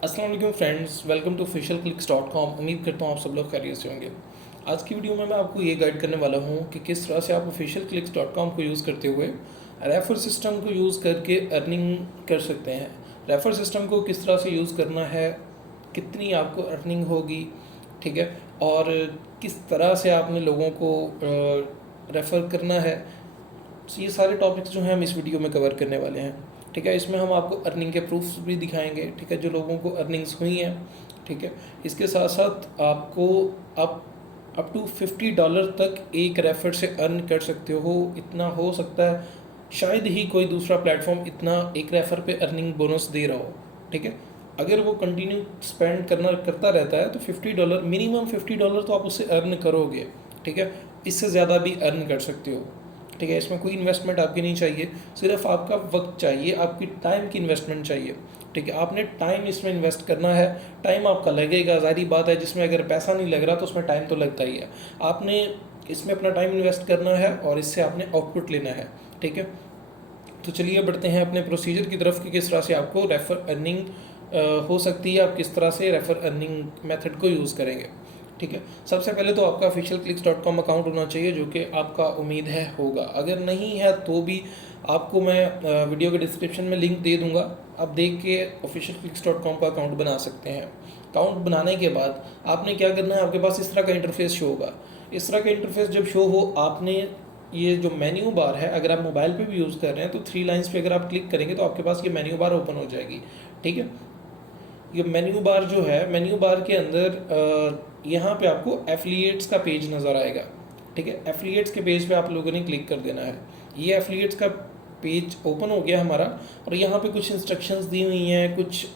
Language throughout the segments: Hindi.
अस्सलाम वालेकुम फ्रेंड्स, वेलकम टू officialclicks.com। उम्मीद करता हूँ आप सब लोग खैरियत से होंगे। आज की वीडियो में मैं आपको ये गाइड करने वाला हूँ कि किस तरह से आप officialclicks.com को यूज़ करते हुए रेफर सिस्टम को यूज़ करके अर्निंग कर सकते हैं। रेफर सिस्टम को किस तरह से यूज़ करना है, कितनी आपको अर्निंग होगी, ठीक है, और किस तरह से आपने लोगों को रेफ़र करना है। ये सारे टॉपिक्स जो हैं हम इस वीडियो में कवर करने वाले हैं, ठीक है। इसमें हम आपको अर्निंग के प्रूफ्स भी दिखाएंगे, ठीक है, जो लोगों को अर्निंग्स हुई हैं, ठीक है। इसके साथ साथ आपको आप अप टू $50 तक एक रेफर से अर्न कर सकते हो। इतना हो सकता है शायद ही कोई दूसरा प्लेटफॉर्म इतना एक रेफर पे अर्निंग बोनस दे रहा हो, ठीक है। अगर वो कंटिन्यू स्पेंड करता रहता है तो $50 मिनिमम $50 तो आप उससे अर्न करोगे, ठीक है। इससे ज़्यादा भी अर्न कर सकते हो, ठीक है। इसमें कोई इन्वेस्टमेंट आपकी नहीं चाहिए, सिर्फ आपका वक्त चाहिए, आपकी टाइम की इन्वेस्टमेंट चाहिए, ठीक है। आपने टाइम इसमें इन्वेस्ट करना है, टाइम आपका लगेगा, ज़ाहिर बात है, जिसमें अगर पैसा नहीं लग रहा तो उसमें टाइम तो लगता ही है। आपने इसमें अपना टाइम इन्वेस्ट करना है और इससे आपने आउटपुट लेना है, ठीक है। तो चलिए बढ़ते हैं अपने प्रोसीजर की तरफ कि किस तरह से आपको रेफर अर्निंग हो सकती है, आप किस तरह से रेफर अर्निंग मेथड को यूज़ करेंगे, ठीक है। सबसे पहले तो आपका officialclicks.com अकाउंट होना चाहिए, जो कि आपका उम्मीद है होगा। अगर नहीं है तो भी आपको मैं वीडियो के डिस्क्रिप्शन में लिंक दे दूंगा, आप देख के officialclicks.com का अकाउंट बना सकते हैं। अकाउंट बनाने के बाद आपने क्या करना है, आपके पास इस तरह का इंटरफेस शो होगा। इस तरह का इंटरफेस जब शो हो, आपने ये जो मेन्यू बार है, अगर आप मोबाइल पे भी यूज़ कर रहे हैं तो 3 लाइन्स पे अगर आप क्लिक करेंगे तो आपके पास ये मेन्यू बार ओपन हो जाएगी, ठीक है। ये मेन्यू बार जो है, मेन्यू बार के अंदर यहाँ पे आपको एफिलिएट्स का पेज नज़र आएगा, ठीक है। एफिलिएट्स के पेज पे आप लोगों ने क्लिक कर देना है। ये एफिलिएट्स का पेज ओपन हो गया हमारा, और यहाँ पे कुछ इंस्ट्रक्शंस दी हुई हैं, कुछ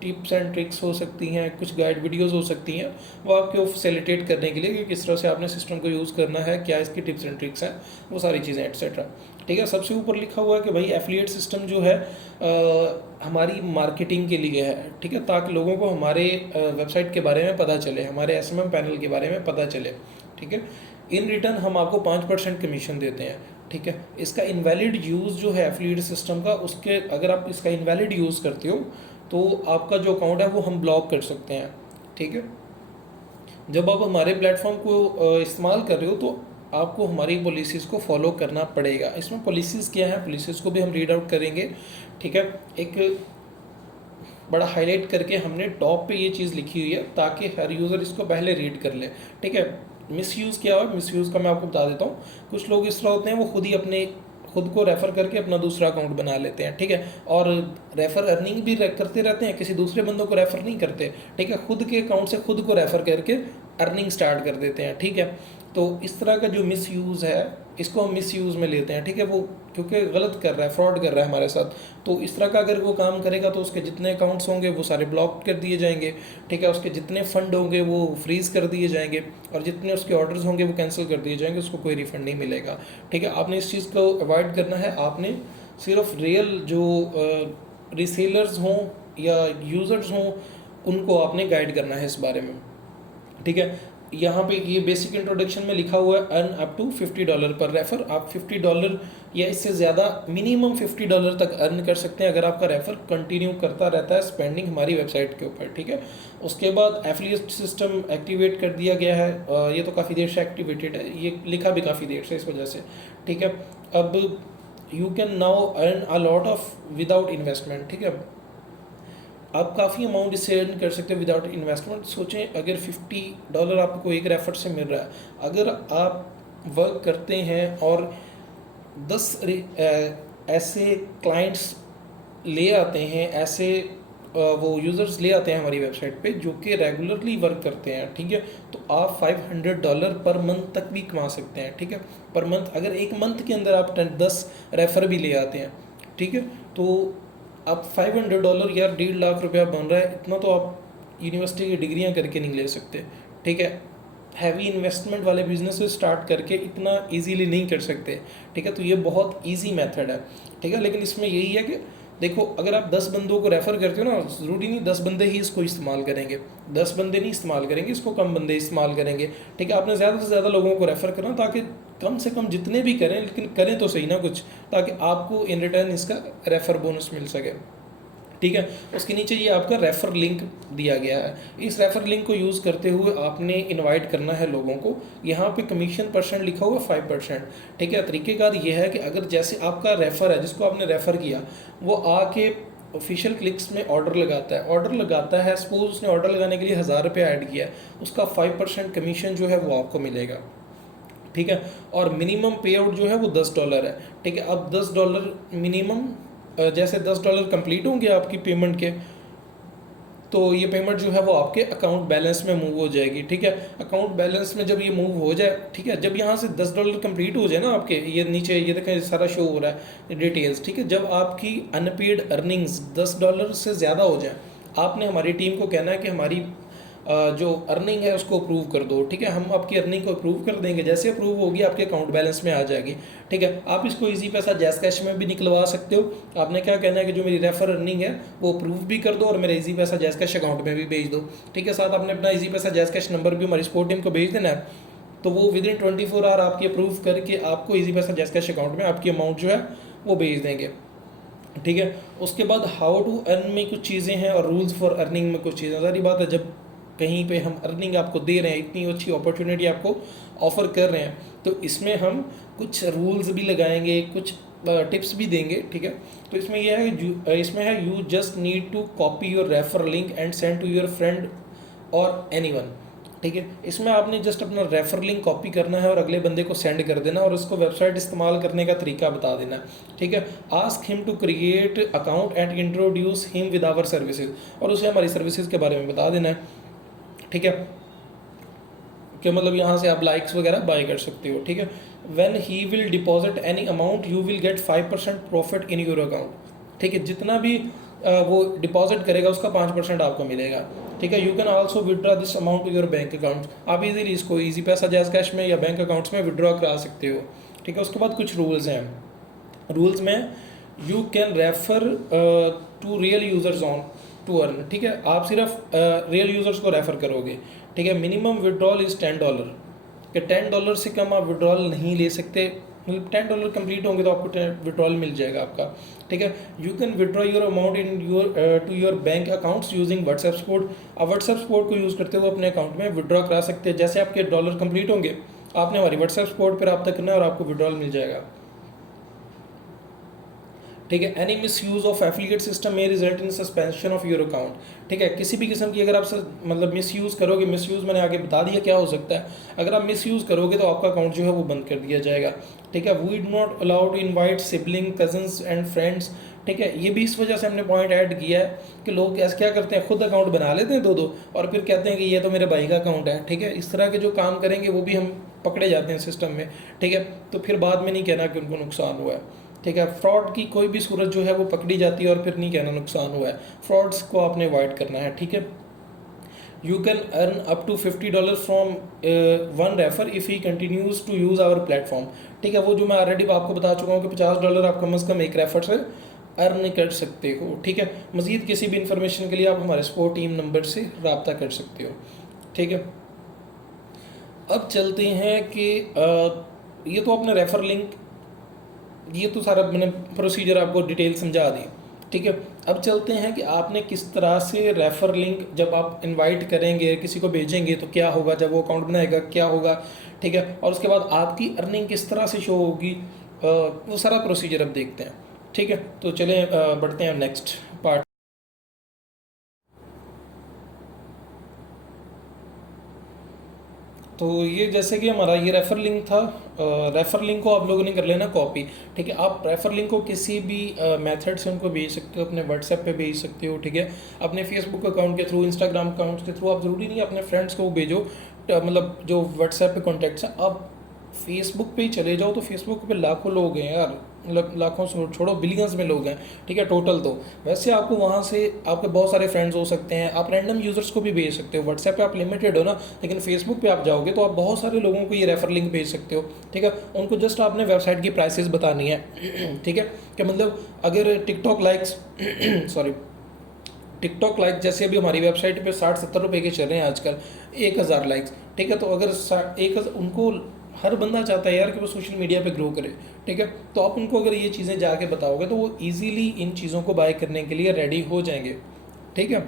टिप्स एंड ट्रिक्स हो सकती हैं, कुछ गाइड वीडियोस हो सकती हैं, वो आपको फैसिलिटेट करने के लिए कि किस तरह से आपने सिस्टम को यूज़ करना है, क्या इसकी टिप्स एंड ट्रिक्स हैं, वो सारी चीज़ें एट्सेट्रा, ठीक है। सबसे ऊपर लिखा हुआ है कि भाई एफिलिएट सिस्टम जो है हमारी मार्केटिंग के लिए है, ठीक है, ताकि लोगों को हमारे वेबसाइट के बारे में पता चले, हमारे SMM पैनल के बारे में पता चले, ठीक है। इन रिटर्न हम आपको 5% कमीशन देते हैं, ठीक है। इसका इनवैलिड यूज़ जो है एफिलिएट सिस्टम का, उसके अगर आप इसका इनवैलिड यूज़ करते हो तो आपका जो अकाउंट है वो हम ब्लॉक कर सकते हैं, ठीक है। जब आप हमारे प्लेटफॉर्म को इस्तेमाल कर रहे हो तो आपको हमारी पॉलिसीज़ को फॉलो करना पड़ेगा। इसमें पॉलिसीज़ क्या है, पॉलिसीज़ को भी हम रीड आउट करेंगे, ठीक है। एक बड़ा हाईलाइट करके हमने टॉप पे ये चीज़ लिखी हुई है ताकि हर यूज़र इसको पहले रीड कर ले, ठीक है। मिसयूज़ क्या है, मिसयूज़ का मैं आपको बता देता हूँ। कुछ लोग इस तरह होते हैं, वो खुद को रेफ़र करके अपना दूसरा अकाउंट बना लेते हैं, ठीक है, और रेफ़र अर्निंग भी करते रहते हैं, किसी दूसरे बंदों को रेफ़र नहीं करते, ठीक है। खुद के अकाउंट से खुद को रेफ़र करके अर्निंग स्टार्ट कर देते हैं, ठीक है। तो इस तरह का जो मिसयूज़ है, इसको हम मिसयूज़ में लेते हैं, ठीक है। वो क्योंकि गलत कर रहा है, फ्रॉड कर रहा है हमारे साथ, तो इस तरह का अगर वो काम करेगा तो उसके जितने अकाउंट्स होंगे वो सारे ब्लॉक कर दिए जाएंगे, ठीक है। उसके जितने फ़ंड होंगे वो फ्रीज़ कर दिए जाएंगे, और जितने उसके ऑर्डर्स होंगे वो कैंसिल कर दिए जाएंगे, उसको कोई रिफ़ंड नहीं मिलेगा, ठीक है। आपने इस चीज़ को अवॉइड करना है। आपने सिर्फ रियल जो रीसेलर्स हों या यूज़र्स हों, उनको आपने गाइड करना है इस बारे में, ठीक है। यहाँ पे ये बेसिक इंट्रोडक्शन में लिखा हुआ है अर्न अप टू $50 पर रेफर। आप $50 या इससे ज़्यादा मिनिमम $50 तक अर्न कर सकते हैं अगर आपका रेफर कंटिन्यू करता रहता है स्पेंडिंग हमारी वेबसाइट के ऊपर, ठीक है। उसके बाद एफिलिएट सिस्टम एक्टिवेट कर दिया गया है, ये तो काफ़ी देर से एक्टिवेटेड है, ये लिखा भी काफ़ी देर से इस वजह से, ठीक है। अब you can now earn a lot of without investment, ठीक है। आप काफ़ी अमाउंट इससे अर्न कर सकते हैं विदाउट इन्वेस्टमेंट। सोचें अगर $50 आपको एक रेफर से मिल रहा है, अगर आप वर्क करते हैं और 10 ऐसे क्लाइंट्स ले आते हैं, ऐसे वो यूज़र्स ले आते हैं हमारी वेबसाइट पे जो कि रेगुलरली वर्क करते हैं, ठीक है, तो आप $500 पर मंथ तक भी कमा सकते हैं, ठीक है, पर मंथ। अगर एक मंथ के अंदर आप 10 रेफर भी ले आते हैं, ठीक है, तो आप $500 या 1.5 लाख रुपया बन रहा है, इतना तो आप यूनिवर्सिटी की डिग्रियां करके नहीं ले सकते, ठीक है। हैवी इन्वेस्टमेंट वाले बिजनेस स्टार्ट करके इतना इजीली नहीं कर सकते, ठीक है। तो ये बहुत इजी मेथड है, ठीक है। लेकिन इसमें यही है कि देखो, अगर आप 10 बंदों को रेफ़र करते हो ना, ज़रूरी नहीं 10 बंदे ही इसको इस्तेमाल करेंगे, 10 बंदे नहीं इस्तेमाल करेंगे इसको, कम बंदे इस्तेमाल करेंगे, ठीक है। आपने ज़्यादा से ज़्यादा लोगों को रेफ़र करना, ताकि कम से कम जितने भी करें, लेकिन करें तो सही ना कुछ, ताकि आपको इन रिटर्न इसका रेफ़र बोनस मिल सके, ठीक है। उसके नीचे ये आपका रेफ़र लिंक दिया गया है। इस रेफ़र लिंक को यूज़ करते हुए आपने इनवाइट करना है लोगों को। यहाँ पे कमीशन परसेंट लिखा हुआ 5%। ठीक है। तरीक़ेकार ये है कि अगर जैसे आपका रेफ़र है जिसको आपने रेफ़र किया, वो आके ऑफिशियल क्लिक्स में ऑर्डर लगाता है, सपोज उसने ऑर्डर लगाने के लिए 1000 रुपये ऐड किया है, उसका 5% कमीशन जो है वो आपको मिलेगा। ठीक है। और मिनिमम पे आउट जो है वो $10 है। ठीक है। अब $10 मिनिमम, जैसे $10 कंप्लीट होंगे आपकी पेमेंट के, तो ये पेमेंट जो है वो आपके अकाउंट बैलेंस में मूव हो जाएगी। ठीक है। अकाउंट बैलेंस में जब ये मूव हो जाए, ठीक है, जब यहाँ से $10 कंप्लीट हो जाए ना आपके, ये नीचे ये देखें सारा शो हो रहा है डिटेल्स। ठीक है। जब आपकी अनपेड अर्निंग्स $10 से ज़्यादा हो जाए, आपने हमारी टीम को कहना है कि हमारी जो अर्निंग है उसको अप्रूव कर दो। ठीक है। हम आपकी अर्निंग को अप्रूव कर देंगे, जैसे अप्रूव होगी आपके अकाउंट बैलेंस में आ जाएगी। ठीक है। आप इसको इजी पैसा जैस कैश में भी निकलवा सकते हो। आपने क्या कहना है कि जो मेरी रेफर अर्निंग है वो अप्रूव भी कर दो और मेरे इजी पैसा जैस कैश अकाउंट में भी भेज दो। ठीक है। साथ आपने अपना इजी पैसा जैस कैश नंबर भी हमारी सपोर्ट टीम को भेज देना है, तो वो विद इन 24 आवर आपकी अप्रूव करके आपको इजी पैसा जैस कैश अकाउंट में आपकी अमाउंट जो है वो भेज देंगे। ठीक है। उसके बाद हाउ टू अर्न में कुछ चीज़ें हैं और रूल्स फॉर अर्निंग में कुछ चीज़ें। सारी बात है, जब कहीं पे हम अर्निंग आपको दे रहे हैं, इतनी अच्छी अपॉर्चुनिटी आपको ऑफ़र कर रहे हैं, तो इसमें हम कुछ रूल्स भी लगाएंगे, कुछ टिप्स भी देंगे। ठीक है। तो इसमें यह है, इसमें है you just need to copy your refer link and send to your friend और एनीवन। ठीक है। इसमें आपने जस्ट अपना रेफर लिंक कॉपी करना है और अगले बंदे को सेंड कर देना और उसको वेबसाइट इस्तेमाल करने का तरीका बता देना है। ठीक है। Ask him to create account and introduce him with our services, और उसे हमारी सर्विसेज के बारे में बता देना है। ठीक है। कि मतलब यहाँ से आप लाइक्स वगैरह बाय कर सकते हो। ठीक है। When he will deposit any amount you will get 5% profit in your account. ठीक है। जितना भी वो डिपॉजिट करेगा उसका 5% आपको मिलेगा। ठीक है। You can also withdraw this amount to your bank account. आप इजीली इसको इजी पैसा जैस कैश में या बैंक अकाउंट्स में विड्रॉ करा सकते हो। ठीक है। उसके बाद कुछ रूल्स हैं। रूल्स में you can refer to real users on to earn. ठीक है। आप सिर्फ रियल यूजर्स को रेफर करोगे। ठीक है। मिनिमम विड्रॉल इज़ $10 कि $10 से कम आप विड्रॉल नहीं ले सकते। मतलब $10 कंप्लीट होंगे तो आपको विड्रॉल मिल जाएगा आपका। ठीक है। You can withdraw your amount in your to your bank accounts using WhatsApp support. आप व्हाट्सएप सपोर्ट को यूज़ करते हुए अपने अकाउंट में विड्रॉ करा सकते हैं। जैसे आपके डॉलर कंप्लीट होंगे, आपने हमारी व्हाट्सएप सपोर्ट पर रब्ता करना है और आपको विड्रॉल मिल जाएगा। ठीक है। Any misuse of affiliate system में result in suspension of your account. ठीक है। किसी भी किस्म की अगर आप मतलब मिस यूज़ करोगे, मिस यूज़ मैंने आगे बता दिया क्या हो सकता है। अगर आप मिस यूज़ करोगे तो आपका अकाउंट जो है वो बंद कर दिया जाएगा। ठीक है। We do not allow to invite sibling, cousins and friends. ठीक है। ये भी इस वजह से हमने पॉइंट ऐड किया है कि लोग ऐसे क्या करते हैं, खुद अकाउंट बना लेते हैं दो और फिर कहते हैं कि ये तो मेरे भाई का अकाउंट है। ठीक है। इस तरह के जो काम करेंगे वो भी हम पकड़े जाते हैं सिस्टम में। ठीक है। तो फिर बाद में नहीं कहना कि उनको नुकसान हुआ है। ठीक है। फ्रॉड की कोई भी सूरत जो है वो पकड़ी जाती है और फिर नहीं कहना नुकसान हुआ है। फ्रॉड्स को आपने अवॉइड करना है। ठीक है। You can earn up to $50 from one refer if he continues to use our platform. ठीक है। वो जो मैं ऑलरेडी आपको बता चुका हूँ कि $50 आप कम अज़ कम एक रेफर से अर्न कर सकते हो। ठीक है। मज़ीद किसी भी इंफॉर्मेशन के लिए आप हमारे सपोर्ट टीम नंबर से रब्ता कर सकते हो। ठीक है। अब चलते हैं कि ये तो अपने रेफर लिंक, ये तो सारा मैंने प्रोसीजर आपको डिटेल समझा दी। ठीक है। अब चलते हैं कि आपने किस तरह से रेफ़र लिंक जब आप इनवाइट करेंगे, किसी को भेजेंगे तो क्या होगा, जब वो अकाउंट बनाएगा क्या होगा। ठीक है। और उसके बाद आपकी अर्निंग किस तरह से शो होगी, वो सारा प्रोसीजर अब देखते हैं। ठीक है। तो चलें बढ़ते हैं नेक्स्ट पार्ट। तो ये जैसे कि हमारा ये रेफ़र लिंक था, रेफ़र लिंक को आप लोगों ने कर लेना कॉपी। ठीक है। आप रेफ़र लिंक को किसी भी मेथड से उनको भेज सकते हो, अपने व्हाट्सएप पे भेज सकते हो। ठीक है। अपने फेसबुक अकाउंट के थ्रू, इंस्टाग्राम अकाउंट के थ्रू, आप ज़रूरी नहीं अपने फ्रेंड्स को भेजो। मतलब जो व्हाट्सएप पे कॉन्टैक्ट्स हैं, आप फेसबुक पे ही चले जाओ तो फेसबुक पे लाखों लोग हैं यार, मतलब लाखों से छोड़ो बिलियंस में लोग हैं। ठीक है। टोटल तो वैसे आपको वहाँ से आपके बहुत सारे फ्रेंड्स हो सकते हैं। आप रैंडम यूज़र्स को भी भेज सकते हो। व्हाट्सएप पे आप लिमिटेड हो ना, लेकिन फेसबुक पे आप जाओगे तो आप बहुत सारे लोगों को ये रेफर लिंक भेज सकते हो। ठीक है। उनको जस्ट आपने वेबसाइट की प्राइसेस बतानी है। ठीक है। कि मतलब अगर TikTok likes sorry TikTok like जैसे अभी हमारी वेबसाइट पे 60-70 रुपये के चल रहे हैं आजकल, 1000 लाइक्स। ठीक है। तो अगर 1000 उनको हर बंदा चाहता है यार कि वो सोशल मीडिया पे ग्रो करे, ठीक है। तो आप उनको अगर ये चीज़ें जाके बताओगे तो वो ईज़िली इन चीज़ों को बाय करने के लिए रेडी हो जाएंगे, ठीक है।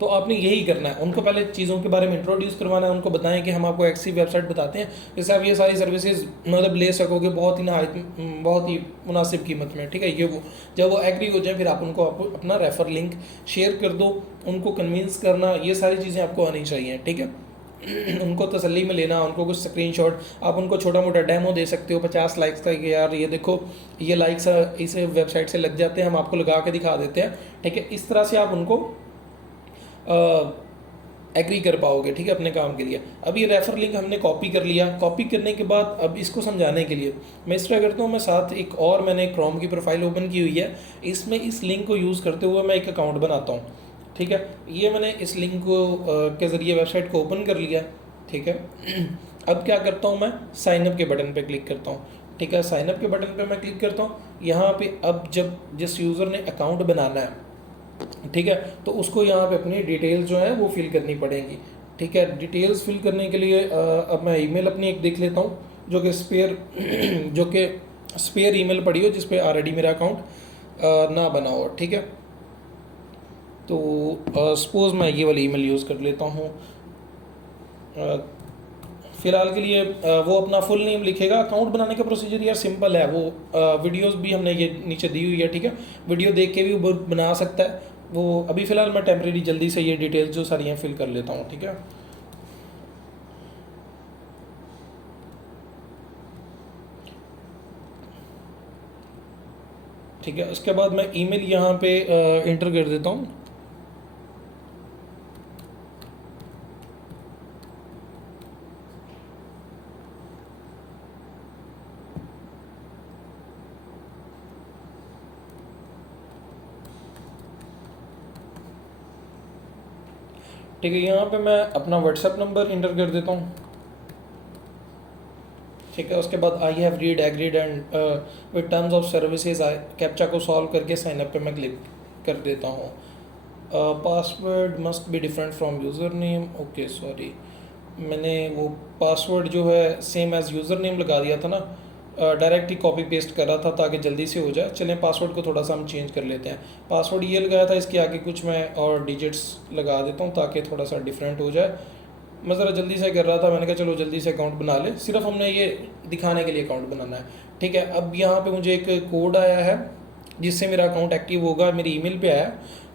तो आपने यही करना है, उनको पहले चीज़ों के बारे में इंट्रोड्यूस करवाना है, उनको बताएं कि हम आपको ऐसी वेबसाइट बताते हैं जिससे आप ये सारी सर्विसेज मतलब ले सकोगे बहुत ही बहुत ही मुनासिब कीमत में, ठीक है। ये वो जब वो एग्री हो जाए फिर आप उनको अपना रेफर लिंक शेयर कर दो, उनको कन्विंस करना, ये सारी चीज़ें आपको आनी चाहिए, ठीक है। उनको तसल्ली में लेना, उनको कुछ स्क्रीनशॉट, आप उनको छोटा मोटा डेमो दे सकते हो 50 लाइक्स का कि यार ये देखो ये लाइक्स इस वेबसाइट से लग जाते हैं, हम आपको लगा के दिखा देते हैं, ठीक है। इस तरह से आप उनको एग्री कर पाओगे, ठीक है, अपने काम के लिए। अब ये रेफर लिंक हमने कॉपी कर लिया, कॉपी करने के बाद अब इसको समझाने के लिए मैं इस तरह करता हूँ, मैं साथ एक और मैंने क्रोम की प्रोफाइल ओपन की हुई है, इसमें इस लिंक को यूज़ करते हुए मैं एक अकाउंट बनाता हूँ, ठीक है। ये मैंने इस लिंक को के ज़रिए वेबसाइट को ओपन कर लिया, ठीक है। अब क्या करता हूँ, मैं साइनअप के बटन पर क्लिक करता हूँ, ठीक है। साइनअप के बटन पर मैं क्लिक करता हूँ, यहाँ पर अब जब जिस यूज़र ने अकाउंट बनाना है, ठीक है, तो उसको यहाँ पे अपनी डिटेल्स जो है वो फिल करनी पड़ेंगी, ठीक है। डिटेल्स फिल करने के लिए अब मैं ईमेल अपनी एक देख लेता हूँ जो कि स्पेयर ईमेल पड़ी हो जिस पे ऑलरेडी मेरा अकाउंट ना बना हो, ठीक है। तो सपोज़ मैं ये वाली ईमेल यूज़ कर लेता हूँ। फ़िलहाल के लिए वो अपना फुल नेम लिखेगा। अकाउंट बनाने का प्रोसीजर यार सिंपल है, वो वीडियोस भी हमने ये नीचे दी हुई है, ठीक है। वीडियो देख के भी वो बना सकता है वो। अभी फ़िलहाल मैं टेम्परेरी जल्दी से ये डिटेल्स जो सारी हैं फिल कर लेता हूँ, ठीक है। ठीक है, उसके बाद मैं ईमेल यहाँ पे इंटर कर देता हूँ। ठीक है, यहाँ पे मैं अपना व्हाट्सएप नंबर इंटर कर देता हूँ, ठीक है। उसके बाद I have read agreed and with terms of services captcha को सॉल्व करके साइन अप पे मैं क्लिक कर देता हूँ। Password must be different from user name, okay sorry, मैंने वो पासवर्ड जो है सेम एज़ यूज़र नेम लगा दिया था ना, डायरेक्ट ही कॉपी पेस्ट कर रहा था ताकि जल्दी से हो जाए। चलें पासवर्ड को थोड़ा सा हम चेंज कर लेते हैं। पासवर्ड ये लगाया था, इसके आगे कुछ मैं और डिजिट्स लगा देता हूँ ताकि थोड़ा सा डिफरेंट हो जाए। मैं ज़रा जल्दी से कर रहा था, मैंने कहा चलो जल्दी से अकाउंट बना ले, सिर्फ हमने ये दिखाने के लिए अकाउंट बनाना है, ठीक है। अब यहाँ पे मुझे एक कोड आया है जिससे मेरा अकाउंट एक्टिव होगा, मेरी ईमेल पे आया।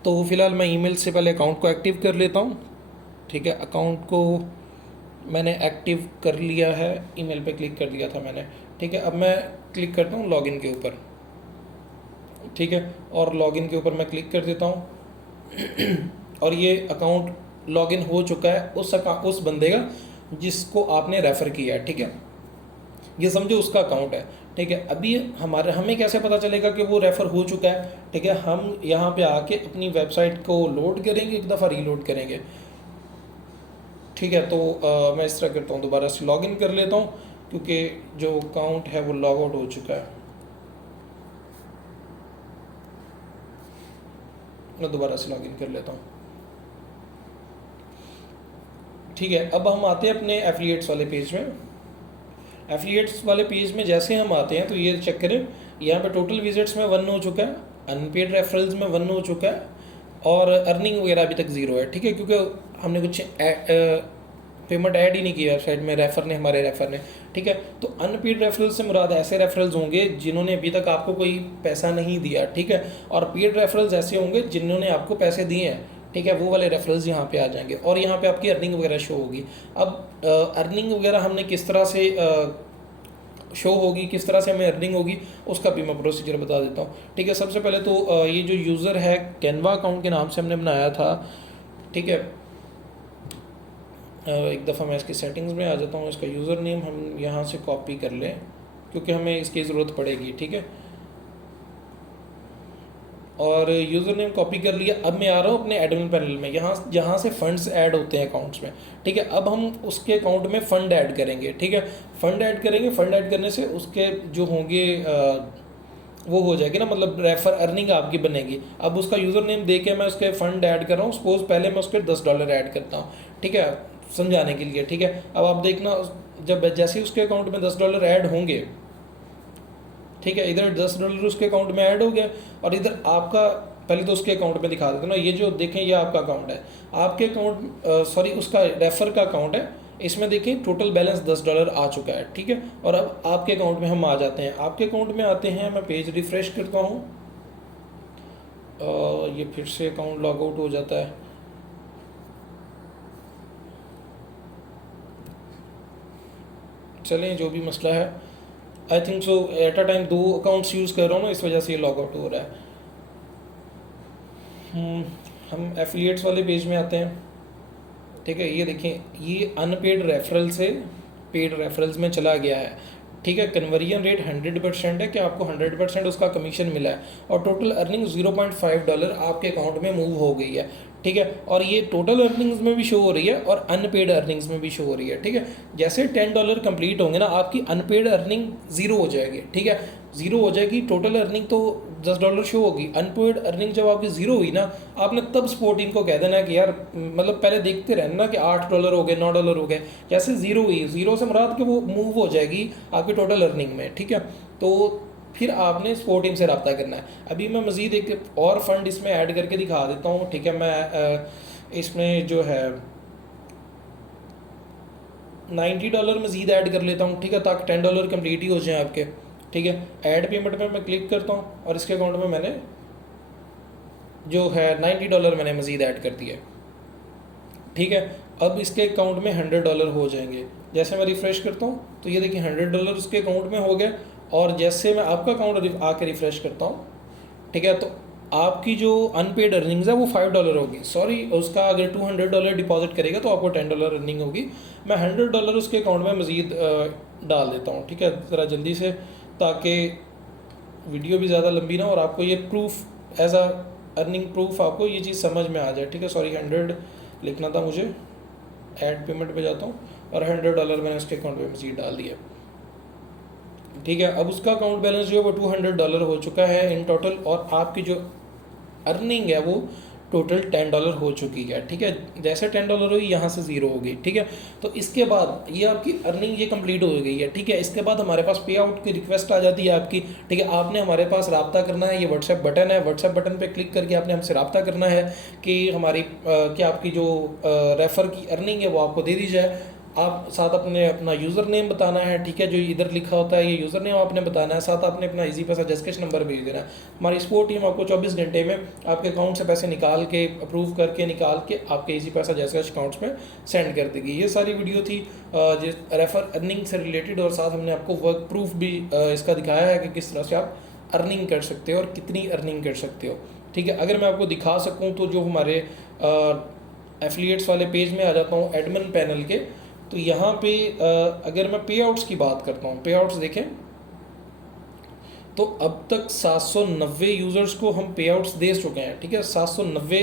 तो फ़िलहाल मैं ईमेल से पहले अकाउंट को एक्टिव कर लेता हूँ, ठीक है। अकाउंट को मैंने एक्टिव कर लिया है, ईमेल पे क्लिक कर दिया था मैंने, ठीक है। अब मैं क्लिक करता हूँ लॉगिन के ऊपर, ठीक है, और लॉगिन के ऊपर मैं क्लिक कर देता हूँ और ये अकाउंट लॉगिन हो चुका है उस बंदे का जिसको आपने रेफ़र किया है, ठीक है। ये समझो उसका अकाउंट है, ठीक है। अभी हमें कैसे पता चलेगा कि वो रेफ़र हो चुका है, ठीक है। हम यहाँ पे आके अपनी वेबसाइट को लोड करेंगे, एक दफ़ा रीलोड करेंगे, ठीक है। तो मैं इस तरह करता हूँ, दोबारा से लॉगिन कर लेता हूँ क्योंकि जो अकाउंट है वो लॉग आउट हो चुका है। मैं दोबारा से लॉगिन कर लेता हूँ, ठीक है। अब हम आते हैं अपने एफिलिएट्स वाले पेज में। एफिलिएट्स वाले पेज में जैसे हम आते हैं तो ये चेक करें, यहाँ पे टोटल विजिट्स में 1 हो चुका है, अनपेड रेफरल्स में 1 हो चुका है और अर्निंग वगैरह अभी तक 0 है, ठीक है, क्योंकि हमने कुछ पेमेंट ऐड ही नहीं किया वेबसाइट में हमारे रेफर ने, ठीक है। तो अनपेड रेफरल्स से मुराद ऐसे रेफरल्स होंगे जिन्होंने अभी तक आपको कोई पैसा नहीं दिया, ठीक है। और पेड रेफरल्स ऐसे होंगे जिन्होंने आपको पैसे दिए हैं, ठीक है, वो वाले रेफरल्स यहाँ पे आ जाएंगे और यहाँ पे आपकी अर्निंग वगैरह शो होगी। अब अर्निंग वगैरह हमने किस तरह से शो होगी, किस तरह से हमें अर्निंग होगी, उसका भी मैं प्रोसीजर बता देता हूँ, ठीक है। सबसे पहले तो ये जो यूज़र है कैनवा अकाउंट के नाम से हमने बनाया था, ठीक है। एक दफ़ा मैं इसकी सेटिंग्स में आ जाता हूँ, इसका यूज़र नेम हम यहाँ से कॉपी कर लें क्योंकि हमें इसकी ज़रूरत पड़ेगी, ठीक है। और यूज़र नेम कॉपी कर लिया। अब मैं आ रहा हूँ अपने एडमिन पैनल में, जहाँ से फ़ंड्स ऐड होते हैं अकाउंट्स में, ठीक है। अब हम उसके अकाउंट में फ़ंड ऐड करेंगे, ठीक है। फ़ंड ऐड करेंगे, फ़ंड ऐड करने से उसके जो होंगे वो हो जाएगी ना, मतलब रेफर अर्निंग आपकी बनेगी। अब उसका यूज़र नेम दे के मैं उसके फ़ंड ऐड कर रहा हूँ, सपोज़ पहले मैं उसके $10 ऐड करता हूँ, ठीक है, समझाने के लिए, ठीक है। अब आप देखना जब जैसे ही उसके अकाउंट में $10 ऐड होंगे, ठीक है, इधर $10 उसके अकाउंट में ऐड हो गया और इधर आपका, पहले तो उसके अकाउंट में दिखा देते ना, ये जो देखें ये आपका अकाउंट है, आपके अकाउंट सॉरी उसका रेफर का अकाउंट है, इसमें देखिए टोटल बैलेंस $10 आ चुका है, ठीक है। और अब आपके अकाउंट में हम आ जाते हैं, आपके अकाउंट में आते हैं, मैं पेज रिफ्रेश करता हूँ, ये फिर से अकाउंट लॉग आउट हो जाता है। चलें, जो भी मसला है, I think so at a time 2 accounts use कर रहा हूँ ना, इस वजह से ये लॉग आउट हो रहा है। हम एफिलिएट्स वाले पेज में आते हैं, ठीक है। ये देखें, ये अनपेड रेफरल से पेड रेफरल्स में चला गया है, ठीक है। कन्वर्जन रेट 100% है कि आपको 100% उसका कमीशन मिला है और टोटल अर्निंग $0.5 आपके अकाउंट में मूव हो गई है, ठीक है। और ये टोटल अर्निंग्स में भी शो हो रही है और अनपेड अर्निंग्स में भी शो हो रही है, ठीक है। जैसे $10 कंप्लीट होंगे ना, आपकी अनपेड अर्निंग ज़ीरो हो जाएगी, ठीक है, ज़ीरो हो जाएगी। टोटल अर्निंग तो $10 शो होगी, अनपेड अर्निंग जब आपकी ज़ीरो हुई ना, आपने तब सपोर्ट टीम को कह देना है कि यार मतलब पहले देखते रहना ना कि $8 हो गए, $9 हो गए, जैसे ज़ीरो हुई, ज़ीरो से मुराद कि वो मूव हो जाएगी आपकी टोटल अर्निंग में, ठीक है। तो फिर आपने सपोर्ट टीम से रब्ता करना है। अभी मैं मज़ीद एक और फंड इसमें ऐड करके दिखा देता हूँ, ठीक है। मैं इसमें जो है $90 मज़ीद ऐड कर लेता हूँ, ठीक है, ताकि $10 कंप्लीट ही हो जाए आपके, ठीक है। ऐड पेमेंट में मैं क्लिक करता हूँ और इसके अकाउंट में मैंने जो है $90 मैंने मज़ीद ऐड कर दिया, ठीक है। अब इसके अकाउंट में $100 हो जाएंगे। जैसे मैं रिफ़्रेश करता हूँ तो ये देखिए $100 उसके अकाउंट में हो गया और जैसे मैं आपका अकाउंट आके रिफ़्रेश करता हूँ, ठीक है, तो आपकी जो अनपेड अर्निंग्स है वो $5 होगी, सॉरी उसका अगर $200 डिपॉजिट करेगा तो आपको $10 अर्निंग होगी। मैं $100 उसके अकाउंट में मज़ीद डाल देता हूँ, ठीक है, ज़रा जल्दी से, ताकि वीडियो भी ज़्यादा लंबी ना और आपको ये proof as a earning proof आपको ये चीज़ समझ में आ जाए, ठीक है। सॉरी 100 लिखना था मुझे, ऐड पेमेंट पे जाता हूँ और $100 मैंने उसके अकाउंट में मज़ीद डाल दिया, ठीक है। अब उसका अकाउंट बैलेंस जो है वो $200 हो चुका है इन टोटल और आपकी जो अर्निंग है वो टोटल $10 हो चुकी है, ठीक है। जैसे $10 हुई यहाँ से ज़ीरो हो गई, ठीक है। तो इसके बाद ये आपकी अर्निंग ये कंप्लीट हो गई है, ठीक है। इसके बाद हमारे पास पे आउट की रिक्वेस्ट आ जाती है आपकी, ठीक है। आपने हमारे पास रब्ता करना है, ये व्हाट्सएप बटन है, व्हाट्सएप बटन पे क्लिक करके आपने हमसे रब्ता करना है कि हमारी कि आपकी जो रेफ़र की अर्निंग है वो आपको दे दी जाए। आप साथ अपना यूज़र नेम बताना है, ठीक है, जो इधर लिखा होता है ये यूज़र नेम आपने बताना है, साथ आपने अपना इजी पैसा जस्केश नंबर भेज देना है। हमारी सपोर्ट टीम आपको 24 घंटे में आपके अकाउंट से पैसे निकाल के अप्रूव करके निकाल के आपके इजी पैसा जस्केश अकाउंट्स में सेंड कर देगी। ये सारी वीडियो थी जिस रेफर अर्निंग से रिलेटेड और साथ हमने आपको वर्क प्रूफ भी इसका दिखाया है कि किस तरह से आप अर्निंग कर सकते हो और कितनी अर्निंग कर सकते हो, ठीक है। अगर मैं आपको दिखा सकूँ तो जो हमारे एफिलिएट्स वाले पेज में आ जाता हूँ एडमिन पैनल के, तो यहाँ पे अगर मैं पे आउट्स की बात करता हूँ, पे आउट्स देखें तो अब तक 790 यूज़र्स को हम पे आउट्स दे चुके हैं, ठीक है। 790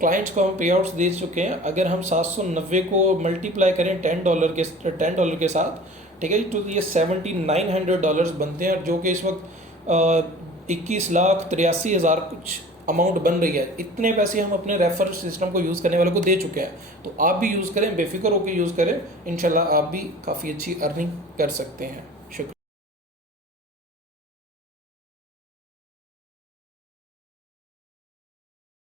क्लाइंट्स को हम पे आउट्स दे चुके हैं। अगर हम 790 को मल्टीप्लाई करें $10 के साथ, ठीक है, तो ये $7,900 बनते हैं, जो कि इस वक्त 21,83,000 कुछ अमाउंट बन रही है। इतने पैसे हम अपने रेफर सिस्टम को यूज़ करने वाले को दे चुके हैं, तो आप भी यूज़ करें, बेफिक्र होकर यूज़ करें, इंशाल्लाह आप भी काफ़ी अच्छी अर्निंग कर सकते हैं।